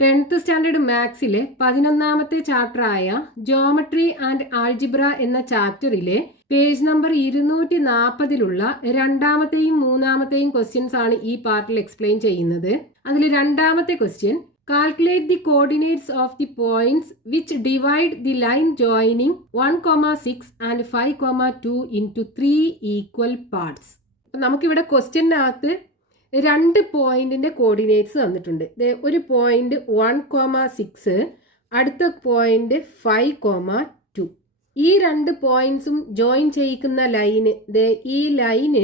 10th standard മാത്സിലെ 11ാമത്തെ ചാപ്റ്ററായ ജോമെട്രി ആൻഡ് ആൾജിബ്ര എന്ന ചാപ്റ്ററിലെ പേജ് നമ്പർ 240ലുള്ള രണ്ടാമത്തെയും മൂന്നാമത്തെയും ക്വസ്റ്റ്യൻസ് ആണ് ഈ പാർട്ടിൽ എക്സ്പ്ലെയിൻ ചെയ്യുന്നത്. അതിൽ രണ്ടാമത്തെ question, calculate the coordinates of the points which divide the line joining 1,6 and 5,2 into 3 equal parts. നമുക്കിവിടെ ക്വസ്റ്റ്യനകത്ത് രണ്ട് പോയിന്റിന്റെ കോർഡിനേറ്റ്സ് തന്നിട്ടുണ്ട്. ഒരു പോയിന്റ് 1,6, അടുത്ത പോയിന്റ് 5,2. ഈ രണ്ട് പോയിന്റ്സും ജോയിൻ ചെയ്യിക്കുന്ന ലൈന്, ഈ ലൈന്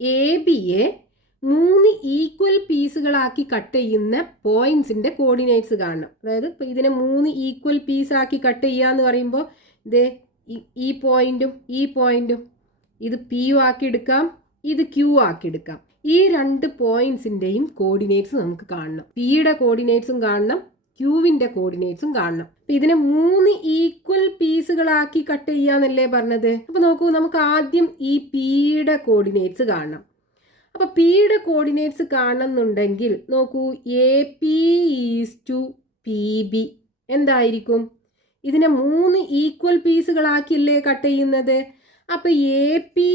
എ ബിയെ 3 ഈക്വൽ പീസുകളാക്കി കട്ട് ചെയ്യുന്ന പോയിന്റ്സിന്റെ കോർഡിനേറ്റ്സ് കാണണം. അതായത് ഇപ്പം ഇതിനെ 3 ഈക്വൽ പീസാക്കി കട്ട് ചെയ്യുക എന്ന് പറയുമ്പോൾ ഈ പോയിന്റും ഇത് പി യു ആക്കി എടുക്കാം, ഇത് ക്യൂ ആക്കി എടുക്കാം. ഈ രണ്ട് പോയിന്റ്സിന്റെയും കോർഡിനേറ്റ്സ് നമുക്ക് കാണണം. പിയുടെ കോർഡിനേറ്റ്സും കാണണം, ക്യൂവിന്റെ കോർഡിനേറ്റ്സും കാണണം. ഇതിനെ 3 ഈക്വൽ പീസുകളാക്കി കട്ട് ചെയ്യാന്നല്ലേ പറഞ്ഞത്. അപ്പൊ നോക്കൂ, നമുക്ക് ആദ്യം ഈ പിയുടെ കോർഡിനേറ്റ്സ് കാണണം. അപ്പൊ പിയുടെ കോർഡിനേറ്റ്സ് കാണണമെന്നുണ്ടെങ്കിൽ നോക്കൂ, A P is to P B എന്തായിരിക്കും? ഇതിനെ 3 ഈക്വൽ പീസുകളാക്കിയല്ലേ കട്ട് ചെയ്യുന്നത്. അപ്പൊ A P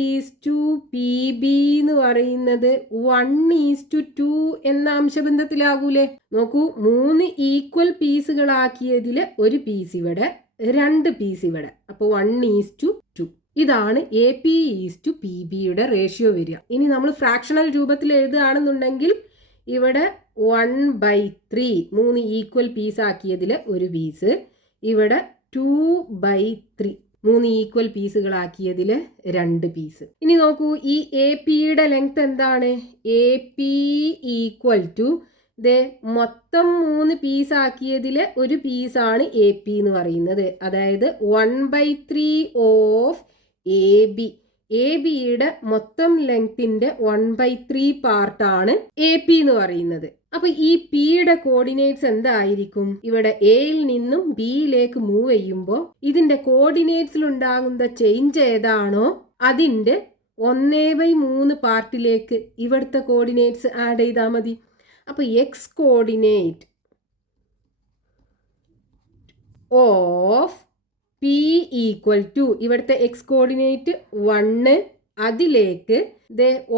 is to P B എന്ന് പറയുന്നത് 1:2 എന്ന അംശബന്ധത്തിലാകൂലേ. നോക്കൂ, 3 ഈക്വൽ പീസുകളാക്കിയതിൽ ഒരു പീസ് ഇവിടെ, 2 പീസ് ഇവിടെ. അപ്പൊ 1:2. ഇതാണ് A P is to P ബിയുടെ റേഷ്യോ വരിക. ഇനി നമ്മൾ ഫ്രാക്ഷണൽ രൂപത്തിൽ എഴുതുകയാണെന്നുണ്ടെങ്കിൽ ഇവിടെ 1/3, 3 ഈക്വൽ പീസ് ആക്കിയതിൽ ഒരു പീസ്, ഇവിടെ 2/3, 3 ഈക്വൽ പീസുകളാക്കിയതിൽ 2 പീസ്. ഇനി നോക്കൂ, ഈ എ പിയുടെ ലെങ്ത് എന്താണ്? എ പി ഈക്വൽ ടു മൊത്തം 3 പീസ് ആക്കിയതിൽ ഒരു പീസാണ് എ പി എന്ന് പറയുന്നത്. അതായത് 1/3 ഓഫ് എ ബി. എ ബിയുടെ മൊത്തം ലെങ്ത്തിന്റെ 1/3 പാർട്ടാണ് എ പി എന്ന് പറയുന്നത്. അപ്പൊ ഈ പിയുടെ കോർഡിനേറ്റ്സ് എന്തായിരിക്കും? ഇവിടെ എയിൽ നിന്നും ബിയിലേക്ക് മൂവ് ചെയ്യുമ്പോൾ ഇതിന്റെ കോർഡിനേറ്റ്സിൽ ഉണ്ടാകുന്ന ചേഞ്ച് ഏതാണോ അതിന്റെ 1/3 പാർട്ടിലേക്ക് ഇവിടുത്തെ കോർഡിനേറ്റ്സ് ആഡ് ചെയ്താൽ മതി. അപ്പൊ X coordinate of P equal to, ഇവിടുത്തെ എക്സ് കോർഡിനേറ്റ് 1, അതിലേക്ക്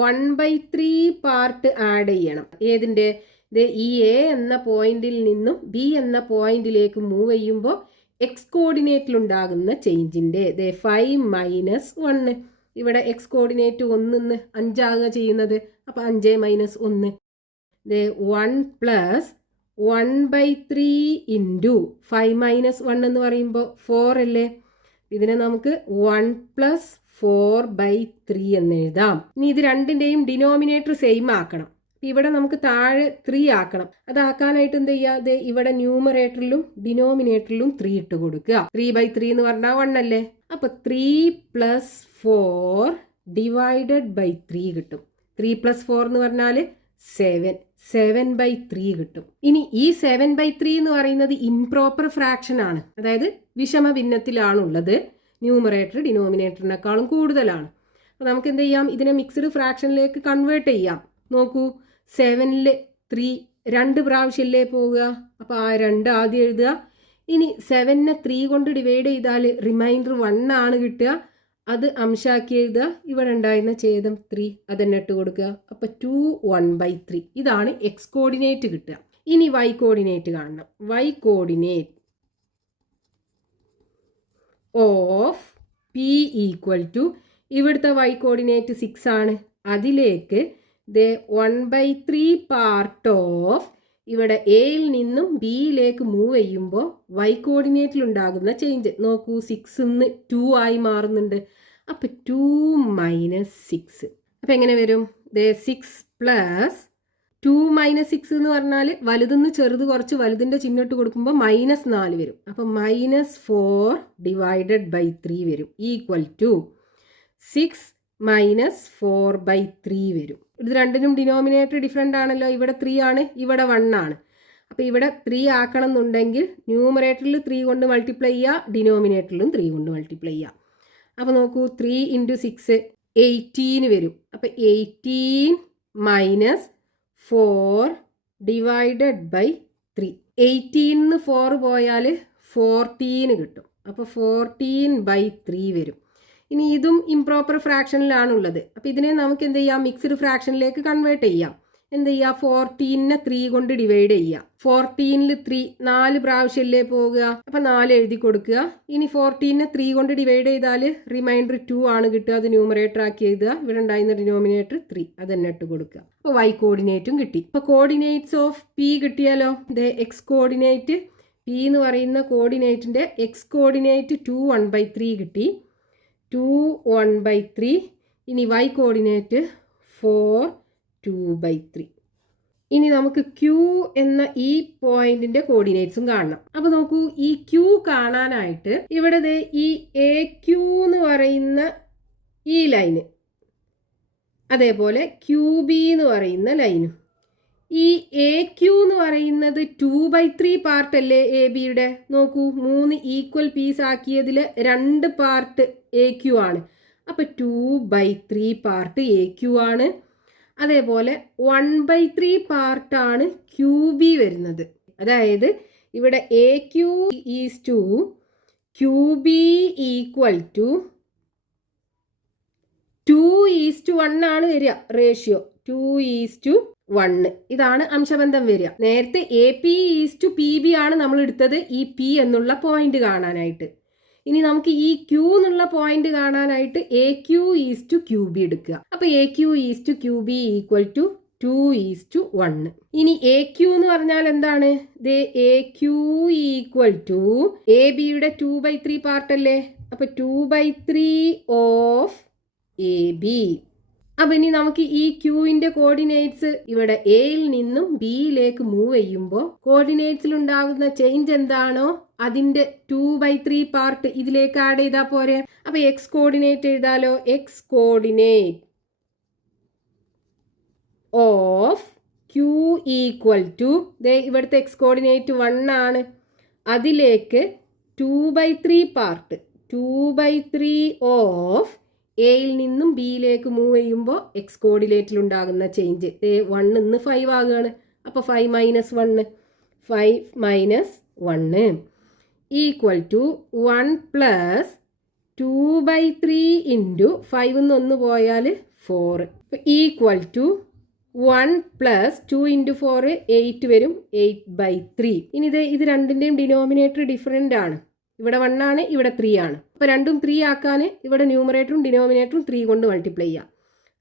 1/3 പാർട്ട് ആഡ് ചെയ്യണം. ഏതിന്റെ? ഈ എ എന്ന പോയിന്റിൽ നിന്നും ബി എന്ന പോയിന്റിലേക്ക് മൂവ് ചെയ്യുമ്പോൾ എക്സ് കോർഡിനേറ്റിൽ ഉണ്ടാകുന്ന ചേഞ്ചിന്റെ 5 - 1. ഇവിടെ എക്സ് കോർഡിനേറ്റ് 1 5 ആകുക ചെയ്യുന്നത്. അപ്പൊ 5 - 1 1 + 1/3 into 5 - 1 എന്ന് പറയുമ്പോൾ 4 അല്ലേ. ഇതിനെ നമുക്ക് 1 + 4/3 എന്ന് എഴുതാം. ഇനി ഇത് രണ്ടിന്റെയും ഡിനോമിനേറ്റർ സെയിം ആക്കണം. ഇവിടെ നമുക്ക് താഴെ 3 ആക്കണം. അതാക്കാനായിട്ട് എന്ത് ചെയ്യുക? ഇവിടെ ന്യൂമറേറ്ററിലും ഡിനോമിനേറ്ററിലും 3 ഇട്ട് കൊടുക്കുക. 3/3 എന്ന് പറഞ്ഞാൽ 1 അല്ലേ. അപ്പൊ 3 + 4 / 3 കിട്ടും. 3 + 4 എന്ന് പറഞ്ഞാൽ 7/3 കിട്ടും. ഇനി ഈ 7/3 എന്ന് പറയുന്നത് ഇംപ്രോപ്പർ ഫ്രാക്ഷൻ ആണ്. അതായത് വിഷമ ഭിന്നത്തിലാണുള്ളത്. ന്യൂമറേറ്റർ ഡിനോമിനേറ്ററിനേക്കാളും കൂടുതലാണ്. അപ്പോൾ നമുക്ക് എന്ത് ചെയ്യാം? ഇതിനെ മിക്സ്ഡ് ഫ്രാക്ഷനിലേക്ക് കൺവേർട്ട് ചെയ്യാം. നോക്കൂ, 7ൽ 3 2 പ്രാവശ്യമല്ലേ പോവുക. അപ്പോൾ ആ 2 ആദ്യം എഴുതുക. ഇനി 7നെ 3 കൊണ്ട് ഡിവൈഡ് ചെയ്താൽ റിമൈൻഡർ 1 ആണ് കിട്ടുക. അത് അംശാക്കി എഴുതുക. ഇവിടെ ഉണ്ടായിരുന്ന ഛേദം 3 അതന്നെ ഇട്ട് കൊടുക്കുക. അപ്പൊ 2 1/3. ഇതാണ് എക്സ് കോർഡിനേറ്റ് കിട്ടുക. ഇനി വൈ കോർഡിനേറ്റ് കാണണം. Y coordinate of P equal to, ഇവിടുത്തെ വൈ കോർഡിനേറ്റ് 6 ആണ്. അതിലേക്ക് 1/3 പാർട്ട് ഓഫ്, ഇവിടെ എയിൽ നിന്നും ബിയിലേക്ക് മൂവ് ചെയ്യുമ്പോൾ വൈ കോർഡിനേറ്റിൽ ഉണ്ടാകുന്ന ചേഞ്ച് നോക്കൂ, 6 2 ആയി മാറുന്നുണ്ട്. അപ്പൊ 2 - 6. അപ്പൊ എങ്ങനെ വരും? 6 + 2 - 6 എന്ന് പറഞ്ഞാൽ വലുതിന്ന് ചെറുത് കുറച്ച് വലുതിന്റെ ചിഹ്നമിട്ട് കൊടുക്കുമ്പോൾ -4 വരും. അപ്പൊ -4 / 3 വരും. ഈക്വൽ ടു 6 - 4/3 വരും. ഇത് രണ്ടിനും ഡിനോമിനേറ്റർ ഡിഫറെൻ്റ് ആണല്ലോ. ഇവിടെ 3 ആണ്, ഇവിടെ 1 ആണ്. അപ്പോൾ ഇവിടെ 3 ആക്കണം എന്നുണ്ടെങ്കിൽ ന്യൂമറേറ്ററിൽ 3 കൊണ്ട് മൾട്ടിപ്ലൈ ചെയ്യുക, ഡിനോമിനേറ്ററിലും 3 കൊണ്ട് മൾട്ടിപ്ലൈ ചെയ്യുക. അപ്പോൾ നോക്കൂ, 3 × 6 18 വരും. അപ്പോൾ 18 - 4 / 3. 18 4 പോയാൽ 14 കിട്ടും. അപ്പോൾ 14/3 വരും. ഇനി ഇതും ഇംപ്രോപ്പർ ഫ്രാക്ഷനിലാണുള്ളത്. അപ്പോൾ ഇതിനെ നമുക്ക് എന്ത് ചെയ്യാം, മിക്സ്ഡ് ഫ്രാക്ഷനിലേക്ക് കൺവേർട്ട് ചെയ്യാം. എന്ത് ചെയ്യുക, 14നെ 3 കൊണ്ട് ഡിവൈഡ് ചെയ്യുക. 14ൽ 3 4 പ്രാവശ്യമല്ലേ പോകുക, അപ്പം 4 എഴുതി കൊടുക്കുക. ഇനി 14നെ 3 കൊണ്ട് ഡിവൈഡ് ചെയ്താൽ റിമൈൻഡർ 2 ആണ് കിട്ടുക. അത് ന്യൂമറേറ്റർ ആക്കി എഴുതുക. ഇവിടെ ഉണ്ടായിരുന്ന ഡിനോമിനേറ്റർ 3, അത് തന്നെ ഇട്ട് കൊടുക്കുക. അപ്പോൾ y കോർഡിനേറ്റും കിട്ടി. ഇപ്പോൾ കോർഡിനേറ്റ്സ് ഓഫ് പി കിട്ടിയാലോ, എക്സ് കോർഡിനേറ്റ് പി എന്ന് പറയുന്ന കോർഡിനേറ്റിൻ്റെ എക്സ് കോർഡിനേറ്റ് 2 1/3 കിട്ടി. 2 1/3. ഇനി y കോർഡിനേറ്റ് 4 2/3. ഇനി നമുക്ക് Q എന്ന ഈ പോയിന്റിന്റെ കോർഡിനേറ്റ്സും കാണണം. അപ്പൊ നോക്കൂ, ഈ Q കാണാനായിട്ട് ഇവിടെ ഈ AQ എന്ന് പറയുന്ന ഈ ലൈന്, അതേപോലെ QB എന്ന് പറയുന്ന ലൈനും, ഈ AQ എന്ന് പറയുന്നത് 2/3 പാർട്ട് അല്ലേ ABയുടെ. നോക്കൂ, 3 ഈക്വൽ പീസ് ആക്കിയതിൽ 2 പാർട്ട് AQ ആണ്. അപ്പൊ 2/3 പാർട്ട് AQ ആണ്. അതേപോലെ 1/3 പാർട്ടാണ് QB വരുന്നത്. അതായത് ഇവിടെ AQ is to QB equal to 2:1 ആണ് വരിക. റേഷ്യോ 2:1. ഇതാണ് അംശബന്ധം വരിക. നേരത്തെ AP ഈസ് ടു PB ആണ് നമ്മൾ എടുത്തത് ഈ P എന്നുള്ള പോയിന്റ് കാണാനായിട്ട്. ഇനി നമുക്ക് ഈ Q എന്നുള്ള പോയിന്റ് കാണാനായിട്ട് AQ ഈസ് ടു QB എടുക്കുക. അപ്പോൾ AQ is to QB equal to 2:1. ഇനി AQ എന്ന് പറഞ്ഞാൽ എന്താണ്? AQ ഈക്വൽ ടു ABയുടെ 2/3 പാർട്ടല്ലേ. അപ്പോൾ 2/3 ഓഫ് AB. അപ്പം ഇനി നമുക്ക് ഈ ക്യൂവിൻ്റെ കോർഡിനേറ്റ്സ് ഇവിടെ എയിൽ നിന്നും ബിയിലേക്ക് മൂവ് ചെയ്യുമ്പോൾ കോർഡിനേറ്റ്സിൽ ഉണ്ടാകുന്ന ചേഞ്ച് എന്താണോ അതിൻ്റെ 2/3 പാർട്ട് ഇതിലേക്ക് ആഡ് ചെയ്താൽ പോരെ. അപ്പോൾ എക്സ് കോർഡിനേറ്റ് എഴുതാലോ. X coordinate of Q equal to, ഇവിടുത്തെ എക്സ് കോർഡിനേറ്റ് 1 ആണ്. അതിലേക്ക് 2/3 പാർട്ട് 2/3 ഓഫ് എയിൽ നിന്നും ബിയിലേക്ക് മൂവ് ചെയ്യുമ്പോൾ എക്സ് കോർഡിനേറ്റിൽ ഉണ്ടാകുന്ന ചേഞ്ച് 1 നിന്ന് 5 ആകുകയാണ്. അപ്പോൾ 5 - 1 5 - 1 ഈക്വൽ ടു 1 പ്ലസ് 2/3 ഇൻറ്റു 5 1 പോയാൽ 4 ഈക്വൽ ടു 1 പ്ലസ് 2 ഇൻറ്റു 4 8 വരും. 8/3. ഇനി ഇത് രണ്ടിൻ്റെയും ഡിനോമിനേറ്റർ ഡിഫറെൻ്റ് ആണ്. ഇവിടെ 1 ആണ്, ഇവിടെ 3 ആണ്. അപ്പോൾ രണ്ടും 3 ആക്കാൻ ഇവിടെ ന്യൂമറേറ്ററും ഡിനോമിനേറ്ററും 3 കൊണ്ട് മൾട്ടിപ്ലൈ ചെയ്യാം.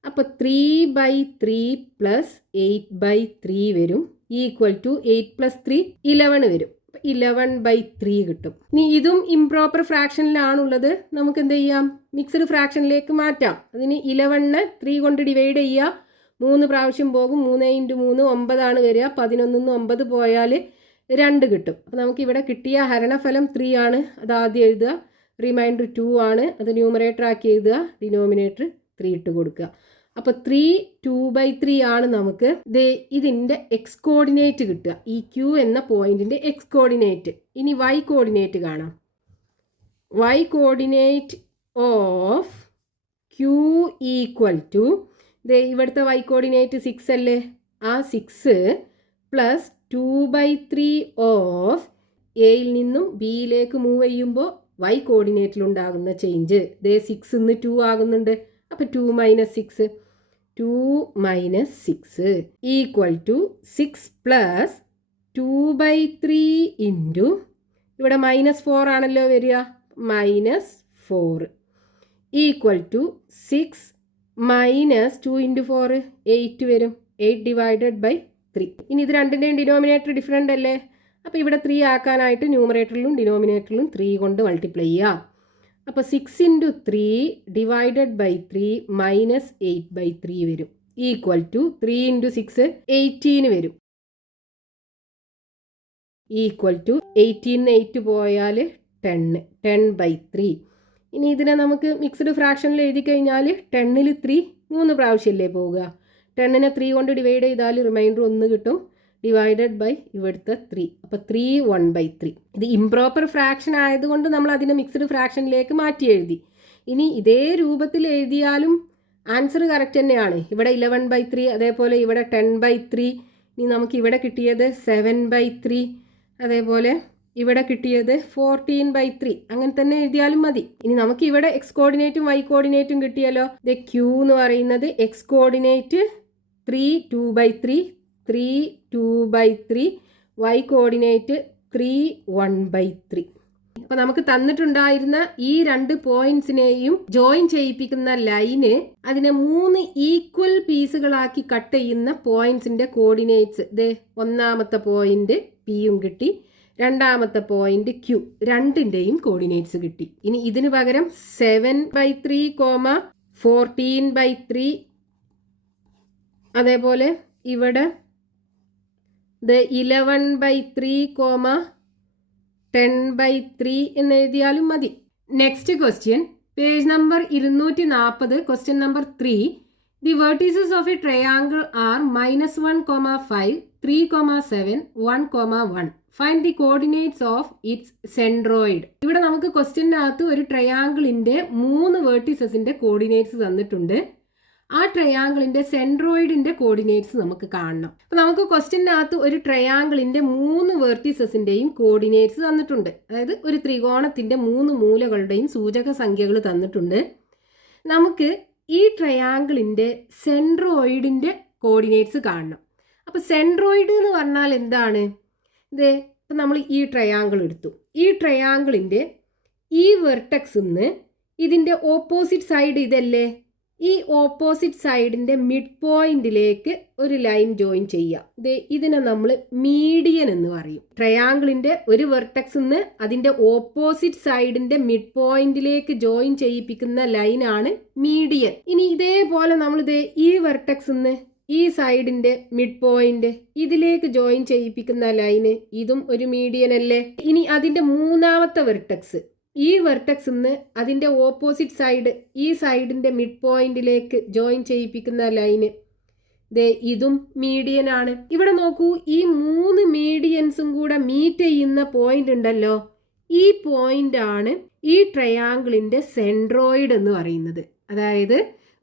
അപ്പോൾ 3/3 പ്ലസ് 8/3 വരും ഈക്വൽ ടു 8 + 3 11 വരും. 11/3 കിട്ടും. ഇനി ഇതും ഇംപ്രോപ്പർ ഫ്രാക്ഷനിലാണുള്ളത്. നമുക്ക് എന്ത് ചെയ്യാം, മിക്സ്ഡ് ഫ്രാക്ഷനിലേക്ക് മാറ്റാം. അതിന് 11നെ 3 കൊണ്ട് ഡിവൈഡ് ചെയ്യുക. 3 പ്രാവശ്യം പോകും. 3 × 3 9 ആണ് വരിക. 11 9 പോയാൽ 2 കിട്ടും. അപ്പോൾ നമുക്ക് ഇവിടെ കിട്ടിയ ഹരണഫലം 3 ആണ്. അത് ആദ്യം എഴുതുക. റിമൈൻഡർ 2 ആണ്. അത് ന്യൂമറേറ്റർ ആക്കി എഴുതുക. ഡിനോമിനേറ്റർ 3 ഇട്ട് കൊടുക്കുക. അപ്പോൾ 3 2/3 ആണ് നമുക്ക് ഇതിൻ്റെ എക്സ് കോർഡിനേറ്റ് കിട്ടുക. ഈ Q എന്ന പോയിന്റിൻ്റെ എക്സ് കോർഡിനേറ്റ്. ഇനി y കോർഡിനേറ്റ് കാണാം. y coordinate of Q equal to, ഇവിടുത്തെ y കോർഡിനേറ്റ് 6 അല്ലേ. ആ 6 പ്ലസ് 2/3 ഓഫ് എയിൽ നിന്നും ബിയിലേക്ക് മൂവ് ചെയ്യുമ്പോൾ y കോർഡിനേറ്റിലുണ്ടാകുന്ന ചേഞ്ച് 6 നിന്ന് 2 ആകുന്നുണ്ട്. അപ്പോൾ 2 - 6 2 - 6 ഈക്വൽ ടു 6 പ്ലസ് 2/3 ഇൻറ്റു ഇവിടെ -4 ആണല്ലോ വരിക. -4 ഈക്വൽ ടു 6 - 2 × 4 8 വരും. 8/3. ഇനി ഇത് രണ്ടിൻ്റെയും ഡിനോമിനേറ്റർ ഡിഫറെൻ്റ് അല്ലേ. അപ്പോൾ ഇവിടെ 3 ആക്കാനായിട്ട് ന്യൂമറേറ്ററിലും ഡിനോമിനേറ്ററിലും 3 കൊണ്ട് മൾട്ടിപ്ലൈ ചെയ്യാം. അപ്പോൾ 6 × 3 /3 -8/3 വരും ഈക്വൽ ടു 3 × 6 18 വരും ഈക്വൽ ടു 18 8 പോയാൽ 10 10/3. ഇനി ഇതിനെ നമുക്ക് മിക്സ്ഡ് ഫ്രാക്ഷനിൽ എഴുതി കഴിഞ്ഞാൽ 10ൽ 3 3 പ്രാവശ്യമല്ലേ പോവുക. 10നെ 3 കൊണ്ട് ഡിവൈഡ് ചെയ്താൽ റിമൈൻഡർ 1 കിട്ടും. ഡിവൈഡഡ് ബൈ ഇവിടുത്തെ 3. അപ്പോൾ 3 1/3. ഇത് ഇംപ്രോപ്പർ ഫ്രാക്ഷൻ ആയതുകൊണ്ട് നമ്മൾ അതിനെ മിക്സ്ഡ് ഫ്രാക്ഷനിലേക്ക് മാറ്റി എഴുതി. ഇനി ഇതേ രൂപത്തിൽ എഴുതിയാലും ആൻസർ കറക്റ്റ് തന്നെയാണ്. ഇവിടെ 11/3, അതേപോലെ ഇവിടെ 10/3. ഇനി നമുക്ക് ഇവിടെ കിട്ടിയത് 7/3, അതേപോലെ ഇവിടെ കിട്ടിയത് 14/3. അങ്ങനെ തന്നെ എഴുതിയാലും മതി. ഇനി നമുക്ക് ഇവിടെ എക്സ് കോർഡിനേറ്റും വൈ കോർഡിനേറ്റും കിട്ടിയല്ലോ. ഇത് ക്യൂ എന്ന് പറയുന്നത് എക്സ് കോർഡിനേറ്റ് 3 2/3, 3 2/3, വൈ കോർഡിനേറ്റ് 3 1/3. അപ്പോൾ നമുക്ക് തന്നിട്ടുണ്ടായിരുന്ന ഈ 2 പോയിന്റ്സിനെയും ജോയിൻ ചെയ്യിപ്പിക്കുന്ന ലൈന് അതിനെ 3 ഈക്വൽ പീസുകളാക്കി കട്ട് ചെയ്യുന്ന പോയിന്റ്സിന്റെ കോർഡിനേറ്റ്സ് ഒന്നാമത്തെ പോയിന്റ് പിയും കിട്ടി, രണ്ടാമത്തെ പോയിന്റ് ക്യൂ, രണ്ടിന്റെയും കോർഡിനേറ്റ്സ് കിട്ടി. ഇനി ഇതിന് പകരം 7/3, 14/3, അതേപോലെ ഇവിടെ 11/3, 10/3 എന്ന് എഴുതിയാലും മതി. Next question, page number 240, question number 3. The vertices of a triangle are -1, 5, 3, 7, 1, 1. Find the coordinates of its centroid. ഇവിടെ നമുക്ക് ക്വസ്റ്റ്യനകത്ത് ഒരു ട്രയാങ്കിളിന്റെ 3 വെർട്ടീസസിന്റെ കോർഡിനേറ്റ്സ് തന്നിട്ടുണ്ട്. ആ ട്രയാങ്കിളിന്റെ സെൻട്രോയിഡിന്റെ കോർഡിനേറ്റ്സ് നമുക്ക് കാണണം. അപ്പൊ നമുക്ക് ക്വസ്റ്റ്യനകത്ത് ഒരു ട്രയാങ്കിളിന്റെ 3 വെർട്ടീസസിന്റെയും കോർഡിനേറ്റ്സ് തന്നിട്ടുണ്ട്. അതായത് ഒരു ത്രികോണത്തിന്റെ 3 മൂലകളുടെയും സൂചക സംഖ്യകൾ തന്നിട്ടുണ്ട്. നമുക്ക് ഈ ട്രയാങ്കിളിന്റെ സെൻട്രോയിഡിന്റെ കോർഡിനേറ്റ്സ് കാണണം. അപ്പൊ സെൻട്രോയിഡ് എന്ന് പറഞ്ഞാൽ എന്താണ്? ഇപ്പം നമ്മൾ ഈ ട്രയാങ്കിൾ എടുത്തു. ഈ ട്രയാങ്കിളിന്റെ ഈ വെർട്ടെക്സ് നിന്ന് ഇതിന്റെ ഓപ്പോസിറ്റ് സൈഡ് ഇതല്ലേ, ഈ ഓപ്പോസിറ്റ് സൈഡിന്റെ മിഡ് പോയിന്റിലേക്ക് ഒരു ലൈൻ ജോയിൻ ചെയ്യാം. ഇതിനെ നമ്മൾ മീഡിയൻ എന്ന് പറയും. ട്രയാങ്കിളിന്റെ ഒരു വെർട്ടെക്സ് നിന്ന് അതിന്റെ ഓപ്പോസിറ്റ് സൈഡിന്റെ മിഡ് പോയിന്റിലേക്ക് ജോയിൻ ചെയ്യിപ്പിക്കുന്ന ലൈനാണ് മീഡിയൻ. ഇനി ഇതേപോലെ നമ്മൾ ഈ വെർട്ടെക്സ് നിന്ന് ഈ സൈഡിന്റെ മിഡ് പോയിന്റ് ഇതിലേക്ക് ജോയിൻ ചെയ്യിപ്പിക്കുന്ന ലൈന്, ഇതും ഒരു മീഡിയൻ അല്ലേ. ഇനി അതിന്റെ മൂന്നാമത്തെ വെർട്ടെക്സ്, ഈ വെർട്ടെക്സ് നിന്ന് അതിന്റെ ഓപ്പോസിറ്റ് സൈഡ് ഈ സൈഡിന്റെ മിഡ് പോയിന്റിലേക്ക് ജോയിൻ ചെയ്യിപ്പിക്കുന്ന ലൈന്, ഇതും മീഡിയൻ ആണ്. ഇവിടെ നോക്കൂ, ഈ 3 മീഡിയൻസും കൂടെ മീറ്റ് ചെയ്യുന്ന പോയിന്റ് ഉണ്ടല്ലോ, ഈ പോയിന്റ് ആണ് ഈ ട്രയാങ്കിളിന്റെ സെൻട്രോയിഡ് എന്ന് പറയുന്നത്. അതായത്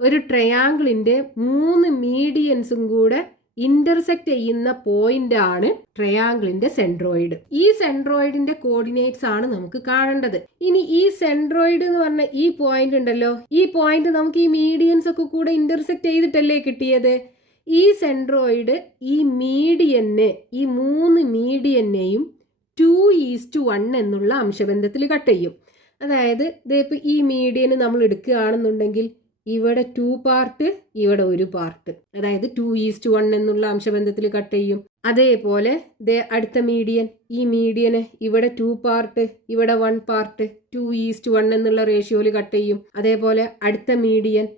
ഒരു ട്രയാങ്കിളിന്റെ 3 മീഡിയൻസും കൂടെ ഇന്റർസെക്ട് ചെയ്യുന്ന പോയിന്റ് ആണ് ട്രയാങ്കിളിന്റെ സെൻട്രോയിഡ്. ഈ സെൻട്രോയിഡിന്റെ കോർഡിനേറ്റ്സ് ആണ് നമുക്ക് കാണേണ്ടത്. ഇനി ഈ സെൻട്രോയിഡ് എന്ന് പറഞ്ഞ ഈ പോയിന്റ് ഉണ്ടല്ലോ, ഈ പോയിന്റ് നമുക്ക് ഈ മീഡിയൻസ് ഒക്കെ കൂടെ ഇന്റർസെക്ട് ചെയ്തിട്ടല്ലേ കിട്ടിയത്. ഈ സെൻട്രോയിഡ് ഈ മീഡിയനെ, ഈ 3 മീഡിയനെയും 2:1 എന്നുള്ള അംശബന്ധത്തിൽ കട്ട് ചെയ്യും. അതായത് ഇപ്പൊ ഈ മീഡിയന് നമ്മൾ എടുക്കുകയാണെന്നുണ്ടെങ്കിൽ ഇവിടെ 2 പാർട്ട്, ഇവിടെ 1 പാർട്ട്, അതായത് 2:1 എന്നുള്ള അംശബന്ധത്തിൽ കട്ട് ചെയ്യും. അതേപോലെ അടുത്ത മീഡിയൻ, ഈ മീഡിയന് ഇവിടെ 2 പാർട്ട്, ഇവിടെ 1 പാർട്ട്, 2:1 എന്നുള്ള റേഷ്യോയിൽ കട്ട് ചെയ്യും. അതേപോലെ അടുത്ത മീഡിയൻ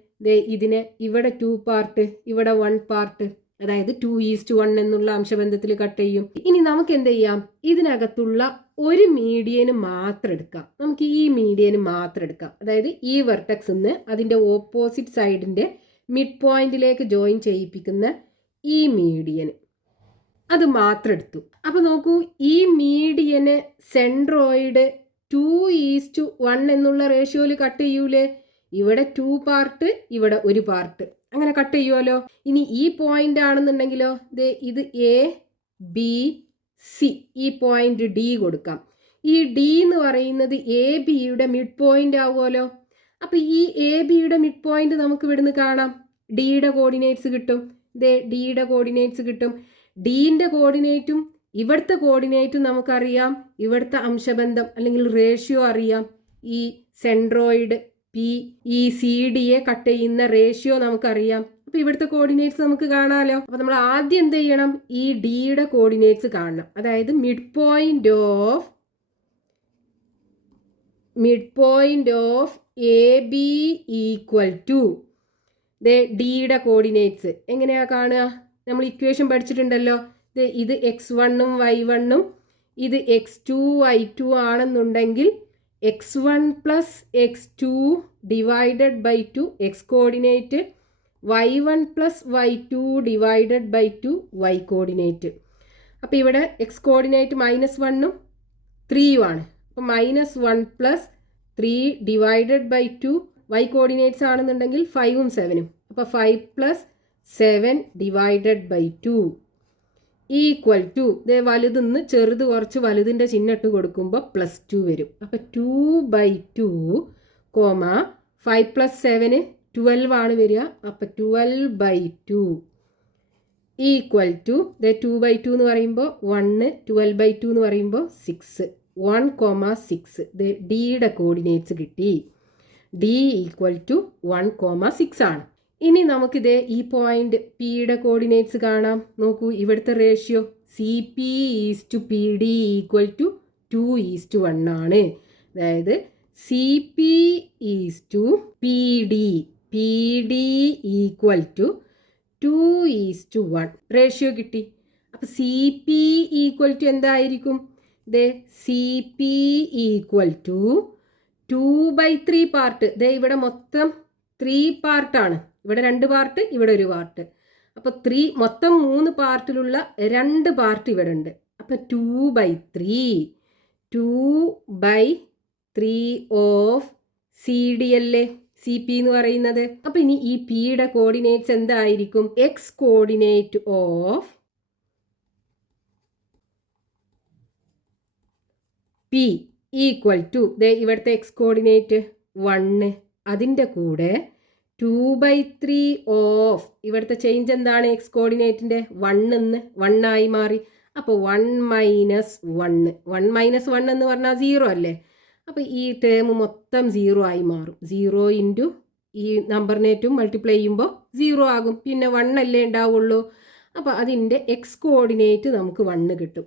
ഇതിനെ ഇവിടെ 2 പാർട്ട്, ഇവിടെ 1 പാർട്ട്, അതായത് 2:1 എന്നുള്ള അംശബന്ധത്തിൽ കട്ട് ചെയ്യും. ഇനി നമുക്ക് എന്ത് ചെയ്യാം, ഇതിനകത്തുള്ള ഒരു മീഡിയന് മാത്രം എടുക്കാം. നമുക്ക് ഈ മീഡിയന് മാത്രം എടുക്കാം. അതായത് ഈ വെർട്ടെക്സ് നിന്ന് അതിൻ്റെ ഓപ്പോസിറ്റ് സൈഡിൻ്റെ മിഡ് പോയിന്റിലേക്ക് ജോയിൻ ചെയ്യിപ്പിക്കുന്ന ഈ മീഡിയന്, അത് മാത്രം എടുത്തു. അപ്പോൾ നോക്കൂ, ഈ മീഡിയന് സെൻട്രോയിഡ് 2:1 എന്നുള്ള റേഷ്യോയിൽ കട്ട് ചെയ്യൂലേ. ഇവിടെ 2 പാർട്ട്, ഇവിടെ 1 പാർട്ട്, അങ്ങനെ കട്ട് ചെയ്യുമല്ലോ. ഇനി ഈ പോയിന്റ് ആണെന്നുണ്ടെങ്കിലോ, ഇത് ABC, ഈ പോയിന്റ് D കൊടുക്കാം. ഈ D എന്ന് പറയുന്നത് ABയുടെ മിഡ് പോയിന്റ് ആവുമല്ലോ. അപ്പോൾ ഈ ABയുടെ മിഡ് പോയിന്റ് നമുക്ക് ഇവിടുന്ന് കാണാം. ഡിയുടെ കോർഡിനേറ്റ്സ് കിട്ടും. ഡിയുടെ കോർഡിനേറ്റ്സ് കിട്ടും. ഡിന്റെ കോർഡിനേറ്റും ഇവിടുത്തെ കോർഡിനേറ്റും നമുക്കറിയാം. ഇവിടുത്തെ അംശബന്ധം അല്ലെങ്കിൽ റേഷ്യോ അറിയാം. ഈ സെൻട്രോയിഡ് പി ഈ CD-യെ കട്ട് ചെയ്യുന്ന റേഷ്യോ നമുക്കറിയാം. അപ്പോൾ ഇവിടുത്തെ കോർഡിനേറ്റ്സ് നമുക്ക് കാണാമല്ലോ. അപ്പോൾ നമ്മൾ ആദ്യം എന്ത് ചെയ്യണം, ഈ ഡിയുടെ കോർഡിനേറ്റ്സ് കാണണം. അതായത് midpoint of AB equal to ഡിയുടെ കോർഡിനേറ്റ്സ് എങ്ങനെയാ കാണുക? നമ്മൾ ഇക്വേഷൻ പഠിച്ചിട്ടുണ്ടല്ലോ. ഇത് x1ഉം y1ഉം ഇത് x2 y2 ആണെന്നുണ്ടെങ്കിൽ x1 plus x2 divided by 2 x coordinate, y1 plus y2 divided by 2 y coordinate. അപ്പോൾ ഇവിടെ x കോർഡിനേറ്റ് -1ഉം 3ഉം ആണ്. അപ്പോൾ -1 plus 3 divided by 2 y coordinates ആണെന്നുണ്ടെങ്കിൽ 5ഉം 7ഉം. അപ്പോൾ 5 plus 7 divided by 2. Equal to വലുതിന്ന് ചെറുത് കുറച്ച് വലുതിൻ്റെ ചിഹ്നം ഇട്ട് കൊടുക്കുമ്പോൾ +2 വരും. അപ്പോൾ 2/2 കോമ 5 + 7 12 ആണ് വരിക. അപ്പോൾ 12/2 ഈക്വൽ ടു 2/2 എന്ന് പറയുമ്പോൾ 1, 12/2 എന്ന് പറയുമ്പോൾ 6, 1,6. ഡിയുടെ കോർഡിനേറ്റ്സ് കിട്ടി. ഡി ഈക്വൽ ടു 1,6 ആണ്. ഇനി നമുക്കിത് ഈ പോയിന്റ് പിയുടെ കോർഡിനേറ്റ്സ് കാണാം. നോക്കൂ, ഇവിടുത്തെ റേഷ്യോ CP/PD ഈക്വൽ ടു 2:1 ആണ്. അതായത് CP/PD ഈക്വൽ ടു 2:1 റേഷ്യോ കിട്ടി. അപ്പോൾ CP ഈക്വൽ ടു എന്തായിരിക്കും? CP equal to 2/3 part. ഇവിടെ മൊത്തം 3 പാർട്ടാണ്. ഇവിടെ 2 പാർട്ട്, ഇവിടെ 1 പാർട്ട്. അപ്പോൾ മൊത്തം 3 പാർട്ടിലുള്ള 2 പാർട്ട് ഇവിടെ ഉണ്ട്. അപ്പോൾ 2/3 ഓഫ് CD അല്ലേ CP എന്ന് പറയുന്നത്. അപ്പോൾ ഇനി ഈ പിയുടെ കോർഡിനേറ്റ്സ് എന്തായിരിക്കും? X coordinate of P equal to ഇവിടുത്തെ X കോർഡിനേറ്റ് 1, അതിൻ്റെ കൂടെ 2/3 ഓഫ് ഇവിടുത്തെ ചേഞ്ച് എന്താണ്? X കോർഡിനേറ്റിൻ്റെ 1 ആയി മാറി. അപ്പോൾ 1 - 1 എന്ന് പറഞ്ഞാൽ 0 അല്ലേ? അപ്പോൾ ഈ ടേം മൊത്തം 0 ആയി മാറും. 0 ഇൻറ്റു ഈ നമ്പറിനേറ്റും മൾട്ടിപ്ലൈ ചെയ്യുമ്പോൾ 0 ആകും. പിന്നെ 1 അല്ലേ ഉണ്ടാവുള്ളൂ. അപ്പോൾ അതിൻ്റെ X കോർഡിനേറ്റ് നമുക്ക് 1 കിട്ടും.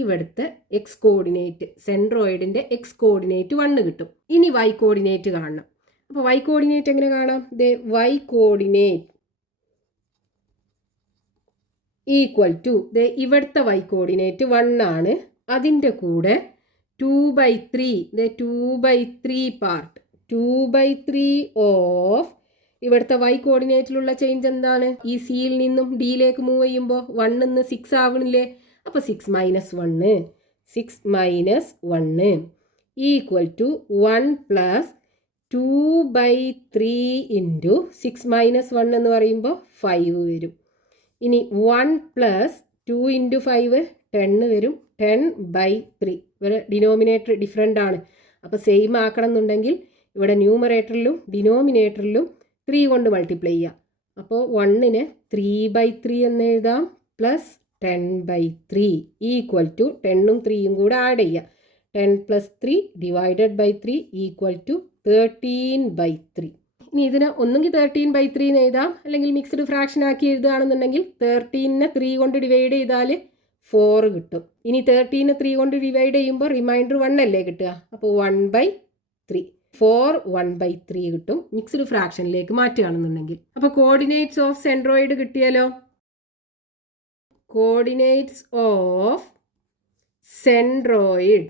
ഇവിടുത്തെ X കോർഡിനേറ്റ്, സെൻട്രോയിഡിൻ്റെ X കോർഡിനേറ്റ് 1 കിട്ടും. ഇനി Y കോർഡിനേറ്റ് കാണണം. അപ്പോൾ Y കോർഡിനേറ്റ് എങ്ങനെ കാണാം? Y കോർഡിനേറ്റ് ഈക്വൽ ടു ഇവിടുത്തെ Y കോർഡിനേറ്റ് 1 ആണ്. അതിൻ്റെ കൂടെ 2/3 പാർട്ട് 2/3 ഓഫ് ഇവിടുത്തെ Y കോർഡിനേറ്റിലുള്ള ചേഞ്ച് എന്താണ്? ഈ സിയിൽ നിന്നും ഡിയിലേക്ക് മൂവ് ചെയ്യുമ്പോൾ 1 നിന്ന് 6 ആവണില്ലേ? അപ്പോൾ 6 - 1 ഈക്വൽ ടു 1 + 2/3 ഇൻറ്റു 6 - 1 എന്ന് പറയുമ്പോൾ 5 വരും. ഇനി 1 + 2 ഇൻറ്റു 5 10 വരും. 10/3. ഇവിടെ ഡിനോമിനേറ്റർ ഡിഫറെൻ്റ് ആണ്. അപ്പോൾ സെയിം ആക്കണം എന്നുണ്ടെങ്കിൽ ഇവിടെ ന്യൂമറേറ്ററിലും ഡിനോമിനേറ്ററിലും 3 കൊണ്ട് മൾട്ടിപ്ലൈ ചെയ്യാം. അപ്പോൾ 1ന് 3/3 എന്ന് എഴുതാം പ്ലസ് 10/3 ഈക്വൽ ടു 10ഉം 3യും കൂടെ ആഡ് ചെയ്യാം. 10 + 3 / 3 ഈക്വൽ ടു 13/3. ഇനി ഇതിന് ഒന്നുകിൽ 13/3 എന്ന് എഴുതാം, അല്ലെങ്കിൽ മിക്സ്ഡ് ഫ്രാക്ഷൻ ആക്കി എഴുതുകയാണെന്നുണ്ടെങ്കിൽ 13നെ 3 കൊണ്ട് ഡിവൈഡ് ചെയ്താൽ 4 കിട്ടും. ഇനി 13നെ 3 കൊണ്ട് ഡിവൈഡ് ചെയ്യുമ്പോൾ റിമൈൻഡർ 1 അല്ലേ കിട്ടുക? അപ്പോൾ 1/3 4 1/3 കിട്ടും മിക്സ്ഡ് ഫ്രാക്ഷനിലേക്ക് മാറ്റുകയാണെന്നുണ്ടെങ്കിൽ. അപ്പോൾ കോർഡിനേറ്റ്സ് ഓഫ് സെൻട്രോയിഡ് കിട്ടിയാലോ? Coordinates of centroid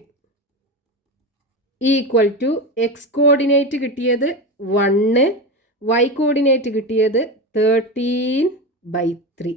equal to X coordinate കിട്ടിയത് 1, Y കോർഡിനേറ്റ് കിട്ടിയത് 13/3.